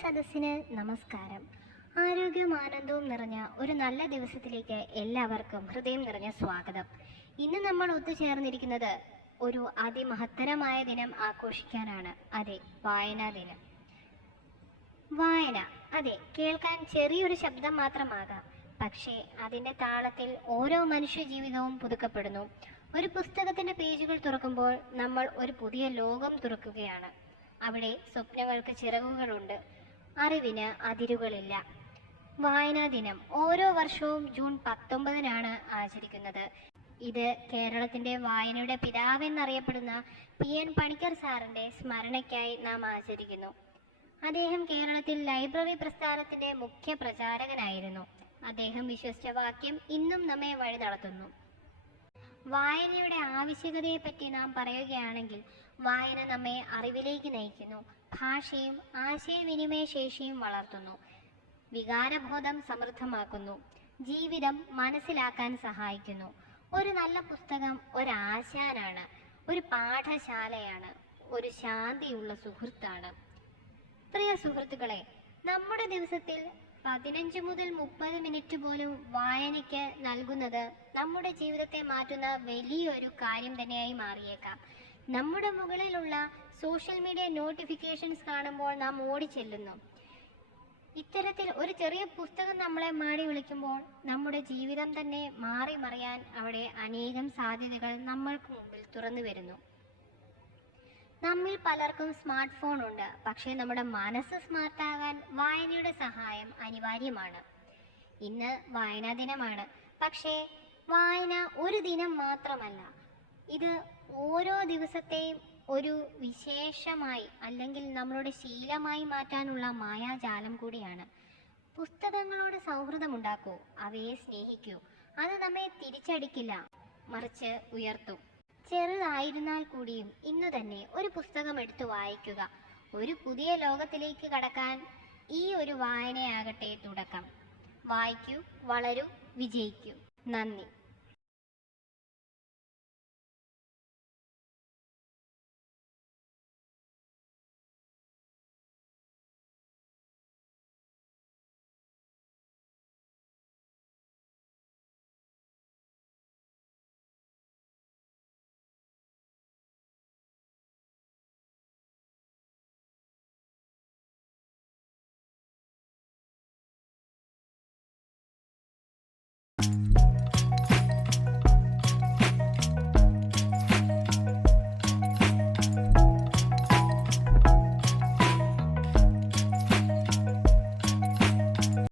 സദസ്സിന് നമസ്കാരം. ആരോഗ്യവും ആനന്ദവും നിറഞ്ഞ ഒരു നല്ല ദിവസത്തിലേക്ക് എല്ലാവർക്കും ഹൃദയം നിറഞ്ഞ സ്വാഗതം. ഇന്ന് നമ്മൾ ഒത്തുചേർന്നിരിക്കുന്നത് ഒരു അതിമഹത്തരമായ ദിനം ആഘോഷിക്കാനാണ്. അതെ, വായനാ ദിനം. വായന, അതെ, കേൾക്കാൻ ചെറിയൊരു ശബ്ദം മാത്രമാകാം, പക്ഷേ അതിൻ്റെ താളത്തിൽ ഓരോ മനുഷ്യ ജീവിതവും പുതുക്കപ്പെടുന്നു. ഒരു പുസ്തകത്തിൻ്റെ പേജുകൾ തുറക്കുമ്പോൾ നമ്മൾ ഒരു പുതിയ ലോകം തുറക്കുകയാണ്. അവിടെ സ്വപ്നങ്ങൾക്ക് ചിറകുകളുണ്ട്, അറിവിന് അതിരുകളില്ല. വായനാ ദിനം ഓരോ വർഷവും ജൂൺ 19 ആചരിക്കുന്നത്. ഇത് കേരളത്തിൻ്റെ വായനയുടെ പിതാവെന്നറിയപ്പെടുന്ന PN പണിക്കർ സാറിൻ്റെ സ്മരണയ്ക്കായി നാം ആചരിക്കുന്നു. അദ്ദേഹം കേരളത്തിൽ ലൈബ്രറി പ്രസ്ഥാനത്തിൻ്റെ മുഖ്യ പ്രചാരകനായിരുന്നു. അദ്ദേഹം വിശ്വസിച്ച വാക്യം ഇന്നും നമ്മെ വഴി നടത്തുന്നു. വായനയുടെ ആവശ്യകതയെപ്പറ്റി നാം പറയുകയാണെങ്കിൽ, വായന നമ്മെ അറിവിലേക്ക് നയിക്കുന്നു, ഭാഷയും ആശയവിനിമയ ശേഷിയും വളർത്തുന്നു, വികാരബോധം സമൃദ്ധമാക്കുന്നു, ജീവിതം മനസ്സിലാക്കാൻ സഹായിക്കുന്നു. ഒരു നല്ല പുസ്തകം ഒരാശാനാണ്, ഒരു പാഠശാലയാണ്, ഒരു ശാന്തിയുള്ള സുഹൃത്താണ്. പ്രിയ സുഹൃത്തുക്കളെ, നമ്മുടെ ദിവസത്തിൽ 15 മുതൽ 30 മിനിറ്റ് പോലും വായനയ്ക്ക് നൽകുന്നത് നമ്മുടെ ജീവിതത്തെ മാറ്റുന്ന വലിയൊരു കാര്യം തന്നെയായി മാറിയേക്കാം. നമ്മുടെ മുകളിലുള്ള സോഷ്യൽ മീഡിയ നോട്ടിഫിക്കേഷൻസ് കാണുമ്പോൾ നാം ഓടിച്ചെല്ലുന്നു. ഇത്തരത്തിൽ ഒരു ചെറിയ പുസ്തകം നമ്മളെ മാടി വിളിക്കുമ്പോൾ നമ്മുടെ ജീവിതം തന്നെ മാറി മറിയാൻ അവിടെ അനേകം സാധ്യതകൾ നമ്മൾക്ക് മുമ്പിൽ തുറന്നു വരുന്നു. നമ്മിൽ പലർക്കും സ്മാർട്ട് ഫോൺ ഉണ്ട്, പക്ഷേ നമ്മുടെ മനസ്സ് സ്മാർട്ടാകാൻ വായനയുടെ സഹായം അനിവാര്യമാണ്. ഇന്ന് വായനാ ദിനമാണ്, പക്ഷേ വായന ഒരു ദിനം മാത്രമല്ല. ഇത് ഓരോ ദിവസത്തെയും ഒരു വിശേഷമായി അല്ലെങ്കിൽ നമ്മളുടെ ശീലമായി മാറ്റാനുള്ള മായാജാലം കൂടിയാണ്. പുസ്തകങ്ങളോട് സൗഹൃദമുണ്ടാക്കൂ, അവയെ സ്നേഹിക്കൂ. അത് നമ്മെ തിരിച്ചടിക്കില്ല, മറിച്ച് ഉയർത്തും. ചെറുതായിരുന്നാൽ കൂടിയും ഇന്നു തന്നെ ഒരു പുസ്തകം എടുത്തു വായിക്കുക. ഒരു പുതിയ ലോകത്തിലേക്ക് കടക്കാൻ ഈ ഒരു വായനയാകട്ടെ തുടക്കം. വായിക്കൂ, വളരൂ, വിജയിക്കൂ. നന്ദി.